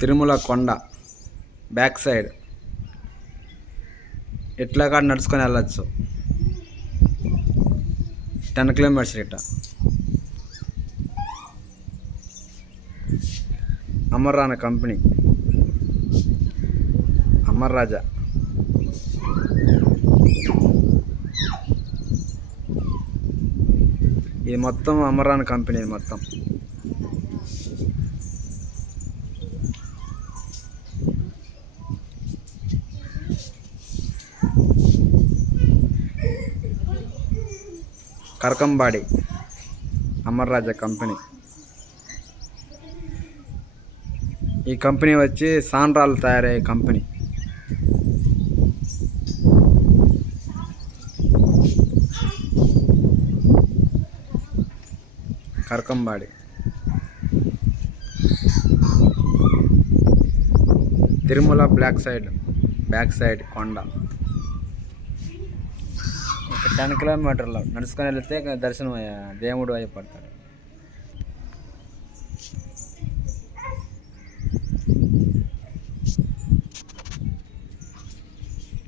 తిరుమల కొండ back side ఎట్లా కాడ నడుచుకొని వెళ్ళచ్చు. 10 కిలోమీటర్స్ ఇట. అమర్రానా కంపెనీ, అమర్ రాజా. ఇది మొత్తం అమర్రానా కంపెనీ. ఇది మొత్తం కరకంబాడి అమర్ రాజా కంపెనీ. ఈ కంపెనీ వచ్చి సాండ్రాలు తయారయ్యే company. Karakambadi Tirumala back side కొండ. ఒక 10 కిలోమీటర్లు నడుచుకొని వెళితే దర్శనం దేవుడు అయిపోతాడు.